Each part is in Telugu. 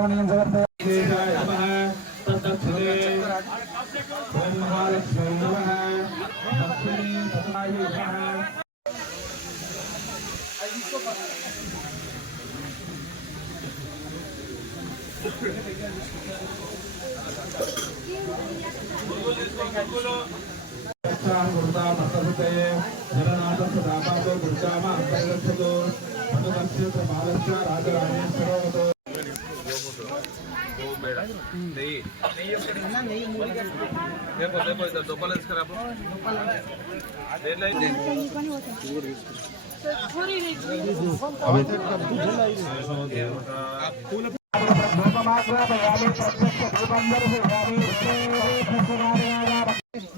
आचमनीयं समर्पयामि नमः तत्तत्सुते ओम महालक्ष्मी नमः लक्ष्मी सदाय नमः गुरुता मस्तुते जगन्नाथ सदापादो गुरुचामा अंतर्गच्छतो मधुदक्षिण बालस्य राजराजेश्वरो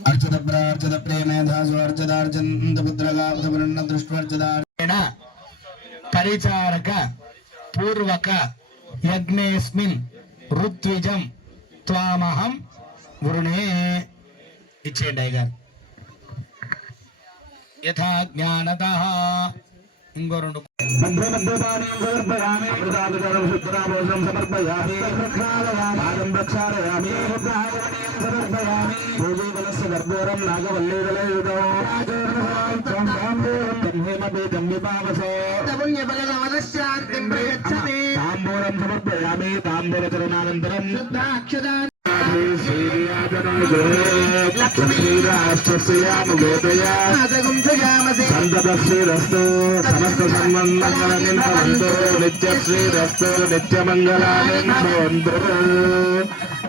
अर्चद प्रेमेधासु अर्चदार्चन्दपुत्रगावधवर्ण दृष्ट्वर्चदार्चेण परिचारक पूर्वक यज्ञेस्मिन् ऋत्विजं त्वामहं वृणे इच्छेंడి గారు यथा ज्ञानतः इंगो రెండు मध्य मध्यपानीं समर्पयामि अमृताभिधरं शुद्धराभोजं समर्पयामि भागं प्रक्षालयामि रुद्रावरणीं समर्पयामि भूजीवलस्य गर्भोरं नागवल्लीदलयुधो ब्रह्मेमपीतं विपावसो पुण्यफलवदशान्तिं प्रयच्छति ताम्बूलं समर्पयामि ताम्बूलचरणानन्तरं शुद्धाक्षदान् संततश्रीरस्तु समस्त संबंधो नित्यश्रीरस्तु नित्यमंगलानि भवन्तु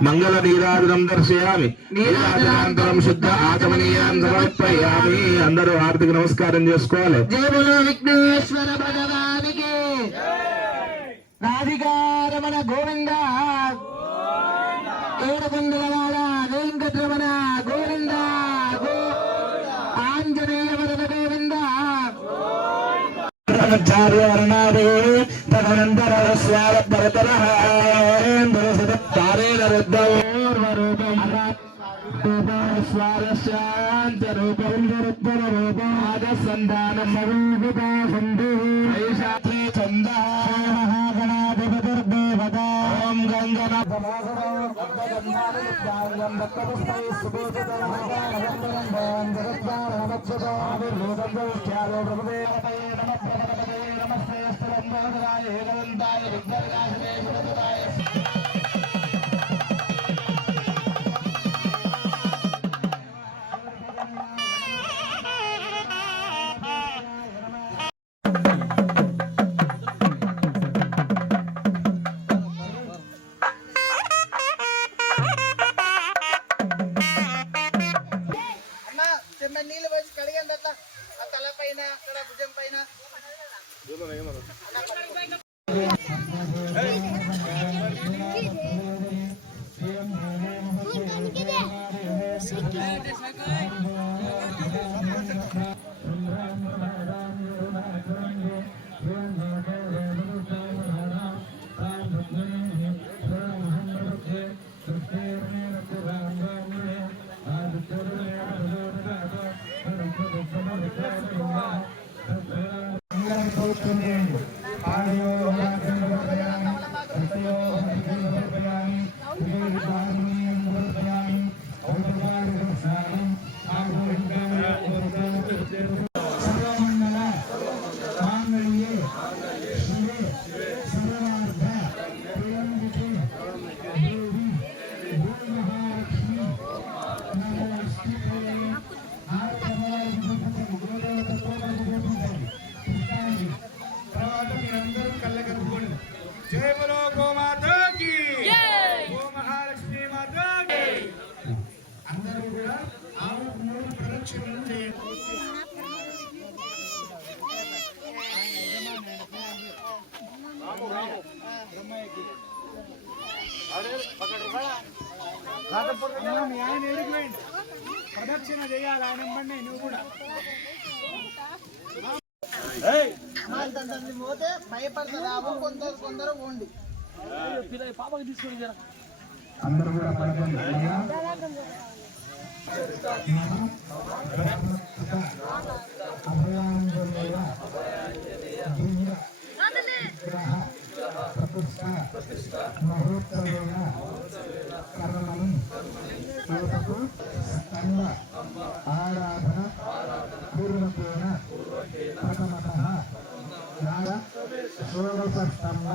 मंगल नीराजनं दर्शयामि नीराजनानंतरं शुद्ध आचमनीयान् समर्पयामि अंदरू हार्दिक नमस्कारं చేసుకోవాలి जय बोलो विघ्नेश्वर भगवानिके राधिकारमण गोविंद ఏడుకొండలవాడ వెంకటరమణ గోవింద ఆంజనేయ వరద గోవింద చార్యవర్ణాదే తదనంతర స్వావభరతరః తారేణ రుద్ధోర్వరూపం స్వారస్యాంతరూపం రూపం ఆగసంధానం సమూహితా సంధి ఐషాత్రే చందా మహాగణాధిపతిర్దేవతా ఓం గంగనా నీళ్ళు పోసి కడిగండి అట్లా ఆ తల పైన అక్కడ భుజం పైన ప్రదక్షిణ చేయాలి ఆయన నువ్వు కూడా పోతే భయపడతారు కొందరు ఉండి పాపకి తీసుకుని అందరూ కూడా ప్రతిష్ట షోడశస్తంభ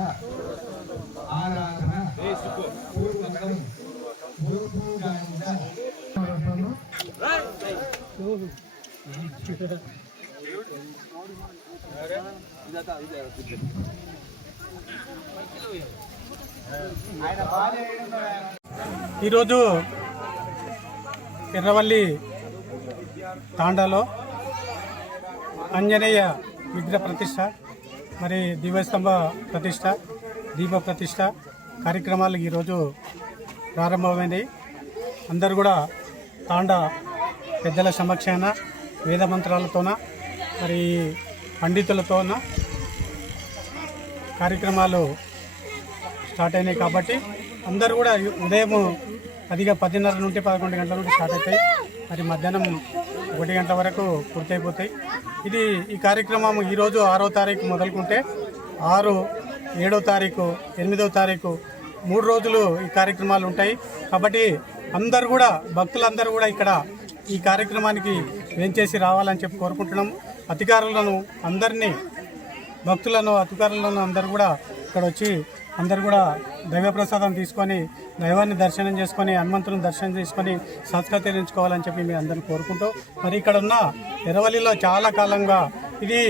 ఆరాధన పూర్వకం భూపూజాంత ఈరోజు ఎర్రవల్లి తాండాలో ఆంజనేయ విగ్రహ ప్రతిష్ట, మరి దివ్యస్తంభ ప్రతిష్ట, దీప ప్రతిష్ట కార్యక్రమాలు ఈరోజు ప్రారంభమైంది. అందరూ కూడా తాండా పెద్దల సమక్షాన వేద మంత్రాలతోన మరి పండితులతోన కార్యక్రమాలు స్టార్ట్ అయినాయి. కాబట్టి అందరూ కూడా ఉదయం 10:30 నుండి 11 గంటల నుండి స్టార్ట్ అవుతాయి. మరి మధ్యాహ్నం 1 గంటల వరకు పూర్తయిపోతాయి. ఈ కార్యక్రమం ఈరోజు 6వ తారీఖు మొదలుకుంటే 6, 7వ తారీఖు, 8వ తారీఖు 3 రోజులు ఈ కార్యక్రమాలు ఉంటాయి. కాబట్టి అందరూ కూడా భక్తులందరూ కూడా ఇక్కడ ఈ కార్యక్రమానికి వేంచేసి రావాలని చెప్పి కోరుకుంటున్నాం. అధికారులను అందరినీ, భక్తులను, అధికారులను అందరూ కూడా ఇక్కడ వచ్చి అందరూ కూడా దైవప్రసాదం తీసుకొని దైవాన్ని దర్శనం చేసుకొని హనుమంతుని దర్శనం చేసుకొని సంస్కరించుకోవాలని చెప్పి మీ అందరిని కోరుకుంటూ, మరి ఇక్కడ ఉన్న ఎర్రవల్లిలో చాలా కాలంగా ఇది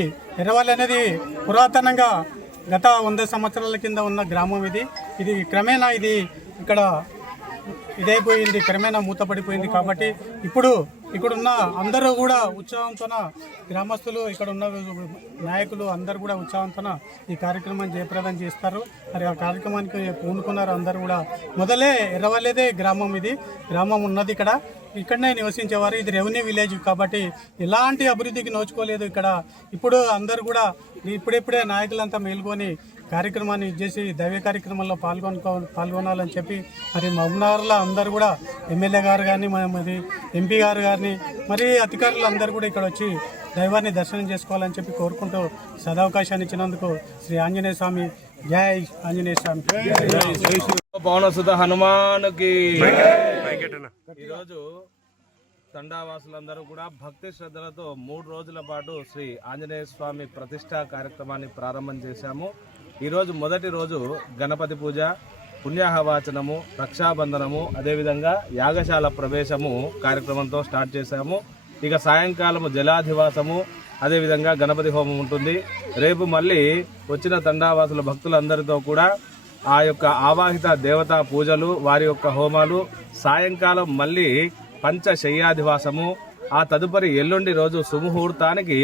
ఎర్రవల్లి అనేది పురాతనంగా గత 100 సంవత్సరాల కింద ఉన్న గ్రామం. ఇది క్రమేణా ఇక్కడ ఇదైపోయింది, క్రమేణా మూతపడిపోయింది. కాబట్టి ఇక్కడున్న అందరూ కూడా ఉత్సాహంతో, గ్రామస్తులు, ఇక్కడ ఉన్న నాయకులు అందరూ కూడా ఉత్సాహంతో ఈ కార్యక్రమాన్ని జయప్రదం చేస్తారు. మరి ఆ కార్యక్రమానికి పూనుకున్నారు అందరూ కూడా. మొదలే ఎర్రవల్లిదే గ్రామం, గ్రామం ఉన్నది ఇక్కడనే నివసించేవారు. ఇది రెవెన్యూ విలేజ్ కాబట్టి ఎలాంటి అభివృద్ధికి నోచుకోలేదు ఇక్కడ. ఇప్పుడు అందరూ కూడా ఇప్పుడే నాయకులంతా మేల్కొని కార్యక్రమాన్ని చేసి దైవ కార్యక్రమంలో పాల్గొనాలని చెప్పి మరి మహబూబ్నగర్లో అందరూ కూడా ఎమ్మెల్యే గారు కానీ, మరి ఎంపీ గారు కానీ, మరి అధికారులు అందరూ కూడా ఇక్కడ వచ్చి దైవాన్ని దర్శనం చేసుకోవాలని చెప్పి కోరుకుంటూ సదవకాశాన్ని ఇచ్చినందుకు శ్రీ ఆంజనేయ స్వామి జై ఆంజనేయ స్వామి. పవనసుత హనుమానుకి. ఈరోజు తండావాసులందరూ కూడా భక్తి శ్రద్ధలతో 3 రోజుల పాటు శ్రీ ఆంజనేయ స్వామి ప్రతిష్టా కార్యక్రమాన్ని ప్రారంభం చేశాము. ఈరోజు మొదటి రోజు గణపతి పూజ, పుణ్యాహవాచనము, రక్షాబంధనము, అదేవిధంగా యాగశాల ప్రవేశము కార్యక్రమంతో స్టార్ట్ చేశాము. ఇక సాయంకాలము జలాధివాసము, అదేవిధంగా గణపతి హోమం ఉంటుంది. రేపు మళ్ళీ వచ్చిన తండావాసుల భక్తులందరితో కూడా ఆ యొక్క ఆవాహిత దేవతా పూజలు, వారి యొక్క హోమాలు, సాయంకాలం మళ్ళీ పంచశయ్యాధివాసము, ఆ తదుపరి ఎల్లుండి రోజు సుముహూర్తానికి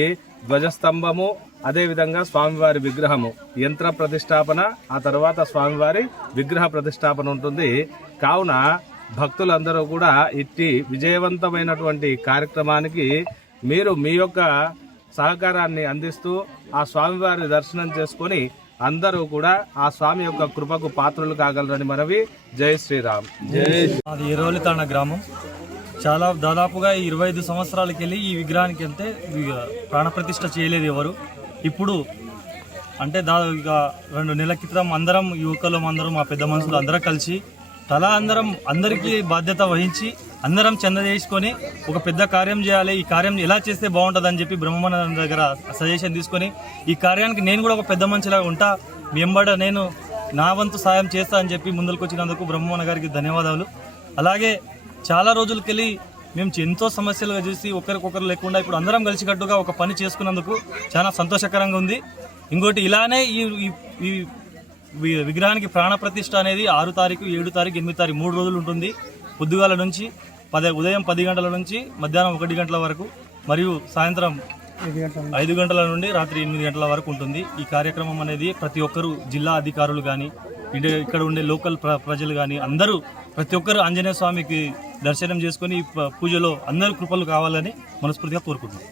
ధ్వజస్తంభము, అదేవిధంగా స్వామివారి విగ్రహము యంత్ర ప్రతిష్టాపన, ఆ తర్వాత స్వామివారి విగ్రహ ప్రతిష్టాపన ఉంటుంది. కావున భక్తులందరూ కూడా ఇట్టి విజయవంతమైనటువంటి కార్యక్రమానికి మీరు మీ యొక్క సహకారాన్ని అందిస్తూ ఆ స్వామివారి దర్శనం చేసుకొని అందరూ కూడా ఆ స్వామి యొక్క కృపకు పాత్రలు కాగలరని మనవి. జై శ్రీరామ్. అది ఎర్రవల్లి తాండా గ్రామం. దాదాపుగా 25 సంవత్సరాలకి వెళ్ళి ఈ విగ్రహానికి వెళ్తే ప్రాణప్రతిష్ఠ చేయలేదు ఎవరు. ఇప్పుడు అంటే ఇక 2 నెలల క్రితం అందరం యువకులు, అందరం మా పెద్ద మనుషులు అందరం కలిసి అందరికీ బాధ్యత వహించి అందరం చంద చేసుకొని ఒక పెద్ద కార్యం చేయాలి. ఈ కార్యం ఎలా చేస్తే బాగుంటుందని చెప్పి బ్రహ్మన్న దగ్గర సజెషన్ తీసుకొని ఈ కార్యానికి నేను కూడా ఒక పెద్ద మనిషిలాగా ఉంటా, మీ వెంబడ నేను నా వంతు సాయం చేస్తా అని చెప్పి ముందుకు వచ్చినందుకు బ్రహ్మన్న గారికి ధన్యవాదాలు. అలాగే చాలా రోజులకెళ్ళి మేము ఎంతో సమస్యలుగా చూసి ఒకరికొకరు లేకుండా ఇప్పుడు అందరం కలిసికట్టుగా ఒక పని చేసుకున్నందుకు చాలా సంతోషకరంగా ఉంది. ఇంకోటి ఇలానే ఈ విగ్రహానికి ప్రాణప్రతిష్ఠ అనేది 6 తారీఖు, 7 తారీఖు, 8 తారీఖు 3 రోజులు ఉంటుంది. పొద్దుగాల నుంచి ఉదయం 10 గంటల నుంచి మధ్యాహ్నం 1 గంటల వరకు, మరియు సాయంత్రం 5 గంటల నుండి రాత్రి 8 గంటల వరకు ఉంటుంది. ఈ కార్యక్రమం అనేది ప్రతి ఒక్కరు, జిల్లా అధికారులు కానీ, ఇక్కడ ఉండే లోకల్ ప్రజలు కానీ అందరూ ప్రతి ఒక్కరు ఆంజనేయ స్వామికి దర్శనం చేసుకొని ఈ పూజలో అందరూ కృపలు కావాలని మనస్ఫూర్తిగా కోరుకుంటున్నాం.